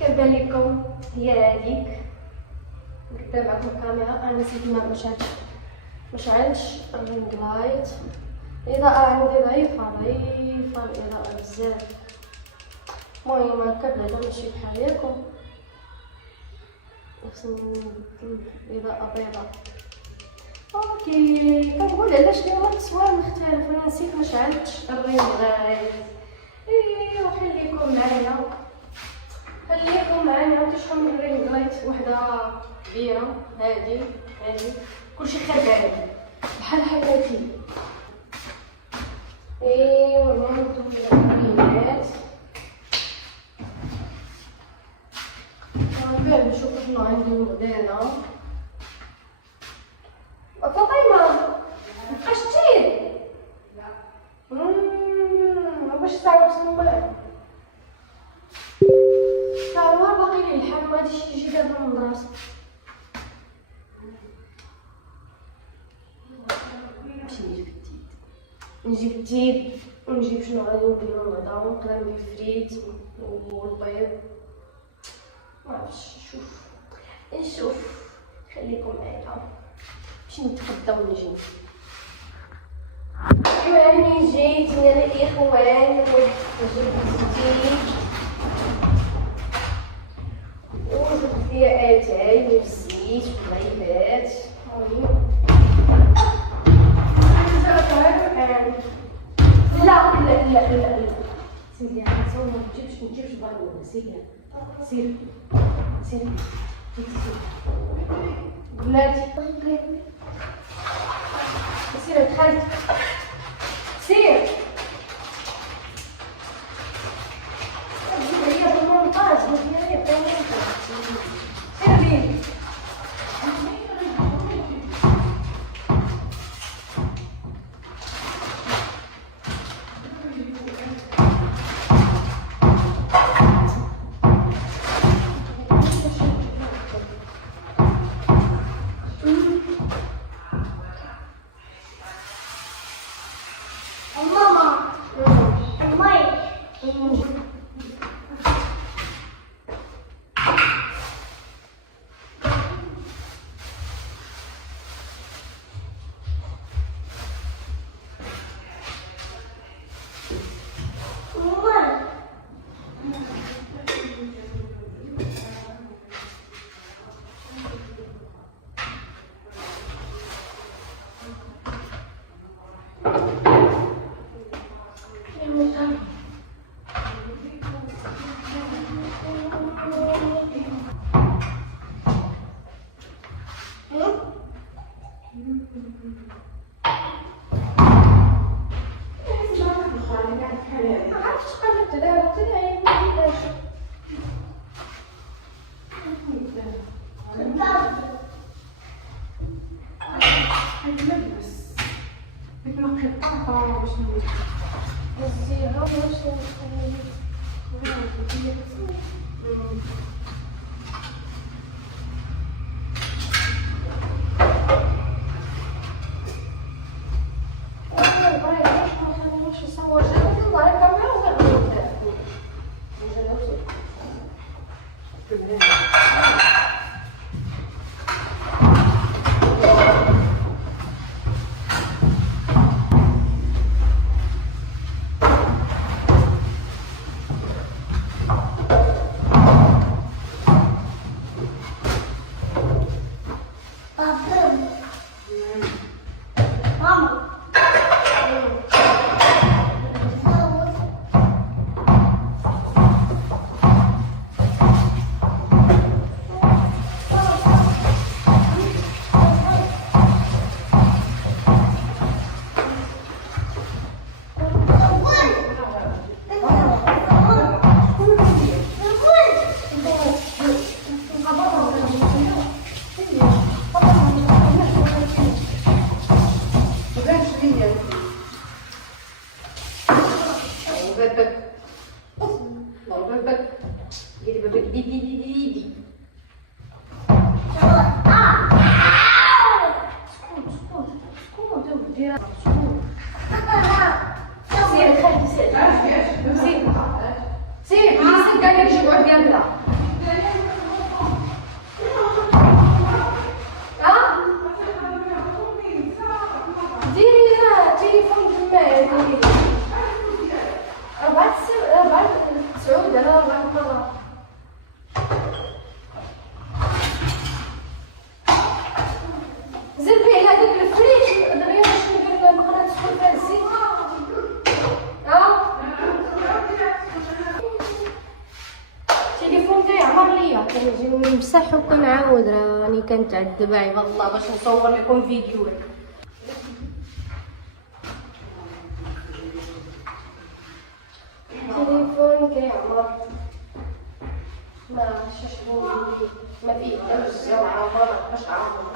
كنبان لكم هي هذيك قدام معكم الكاميرا. انا نسيت ما مشعلتش الرينغ لايت. الاضاءه عندي ضعيفه الاضاءه بزاف. المهم هكا بعدا ماشي بحالكم، الاضاءه بيضاء. اوكي كنقول علاش اليوم التصوير مختلف. انا نسيت ما شعلتش الرينغ لايت. ايوا خليكم معايا حتى شحال من رينغ لايت. وحده كبيره هادي كلشي خبالي بحال حالاتي. ايوا نمدو في الكميات نبدا نشوف شنو عندي غدانا. فاطمه مابقاش تير باش تعرف تصور. صور باقي لي الحال ما غاديش يجي دابا من المدرسه. نجيب التيد ونجيب شنو غادي نديرو بعدا. نقدر ندير فريت والبيض معرفتش. نشوف خليكم معايا باش نتغدى ونجي. راني جيت يا الاخوان جبت التيد وجبت فيها اتاي والزيت والبيضات. لا سيدي حسن ما تجيبش بالونه. سير بلاتي سير دخلت سير هي بالمونطاج سير بيه. سير سير سير سير قال لك شي واحد يطلع كنجي نمسح وكنعاود راني كنتعذب عيب الله باش نصور لكم فيديو. التليفون كيعمر ما عرفتش شنو ما فيه حتى الجو عامر باش عامر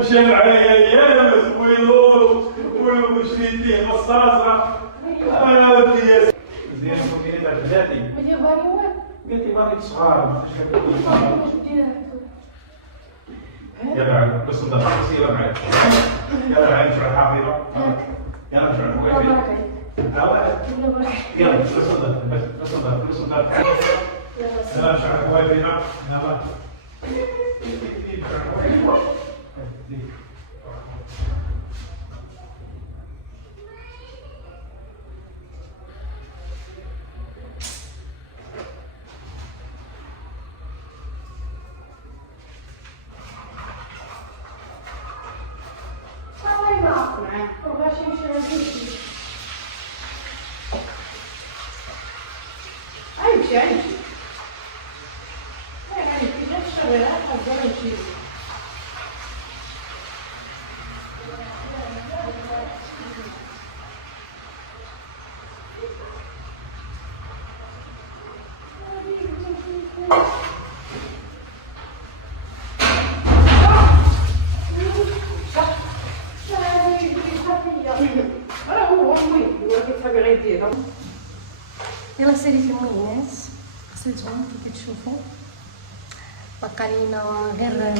مشان عليا انا مسويلو وشريت ليه مصاصه انا ودي زين كنت تاع بلادي بدي باني وين قلت لي باني صغار يلا بس انت تفصيل معك يلا عايش على الحافظه يلا نرجع نقول يلا بس انت يلا نرجع نقول يلا يلا سيري في الموينات غسلتهم كيف كتشوفوا بقى لينا غير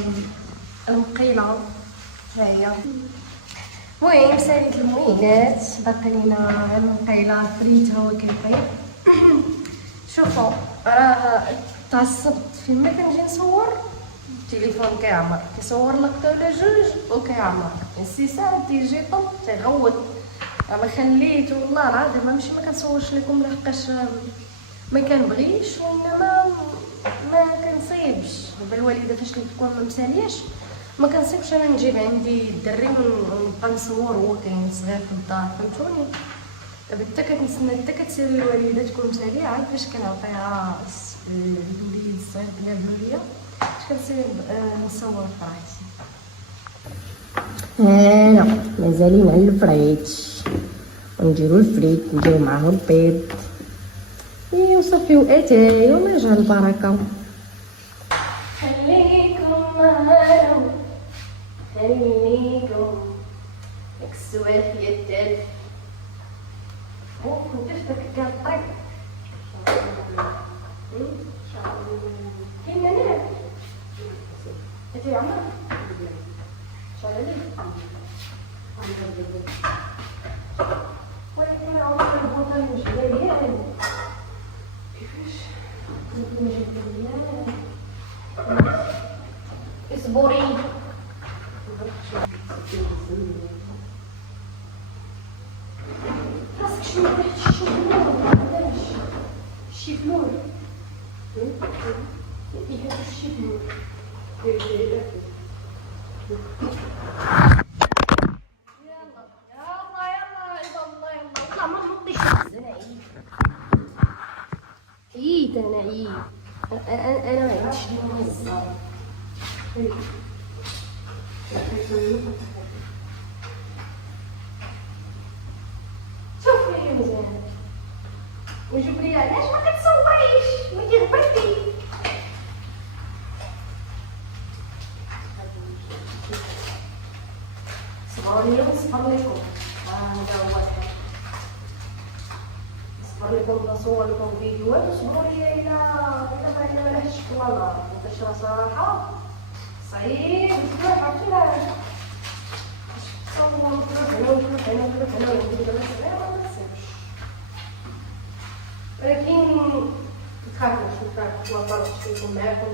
المقيله هي. المهم ساليت الموينات باقي لينا غير المقيله فريتها وكيطيب. شوفوا راه تعصبت فيما كنجي نصور التليفون كيعمر كيصور لقطه ولا جوج وكيعمر السيسان تيجي طب تيغوت. ما خليت والله العظيم ماشي ما كنصورش لكم لحقاش ما كنبغيش وانما ما كنصيبش. دابا الوالده فاش تكون ما مسالياش ما كنصيبش انا نجيب عندي الدري ونبقى نصور هو كاين صغير في الدار فهمتوني. دابا حتى كنتسنى حتى كتسالي الوالده تكون مساليه عاد فاش كنعطيها الوليد الصغير ديال الوليه فاش كنسير نصور فرحتي. هنا مازالين على الفريت ونديرو الفريت نديرو معاه البيض وصافي واتاي وما جا البركه. خليكم معانا خليكم داك السوالف ديال الدال كنتش داك كالطريق كاين نعم انتي عمر شعلالي ولكن عمر البطل مش مليان كيفاش نجيب مليان اصبري راسك شنو ريحة الشفلور معليش الشفلور يهدو الشفلور عيد انا عيد انا ما عنديش النظاره شوف لي مزيان وجيب لي علاش ما كتصوريش ما كيغبرتي صبروا لي ونصبر لكم. هذا هو الحل. نصبر لكم نصور لكم فيديوهات وصبروا لي إلا ما لهش والله ما نقدرش صراحة صعيب بزاف. عرفتي علاش؟ نصور ونتروح هنا ونتروح هنا ونتروح هنا وندير دابا صغير ما نسيبش. ولكن متخافوش ما طلبتش فيكم معاكم.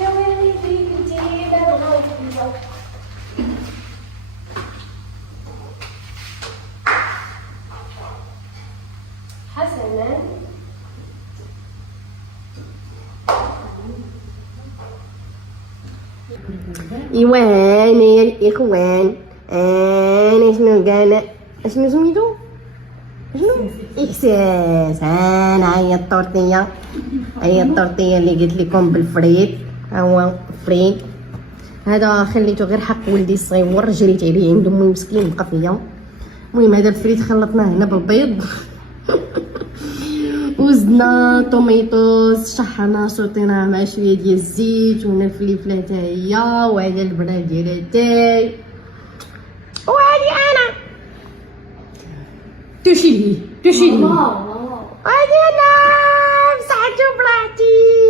يا ويلي فيك انتي لا بغاو يفيزو. حسنا ايوا انايا الاخوان انا شنو قال شنو سميتو شنو احساس. انا هي الطورطيه اللي قلت لكم بالفريد. ها هو فريد هذا خليته غير حق ولدي الصغير جريت عليه عند امي مسكين بقى فيا. المهم هذا الفريد خلطناه هنا بالبيض وزدنا طوميطوس شحنا صوتيناه مع شويه ديال الزيت وهنا الفلفله حتى هي وهذا البراد ديال اتاي وهادي انا توشي لي ماما هادي انا بصحتي وبراحتي.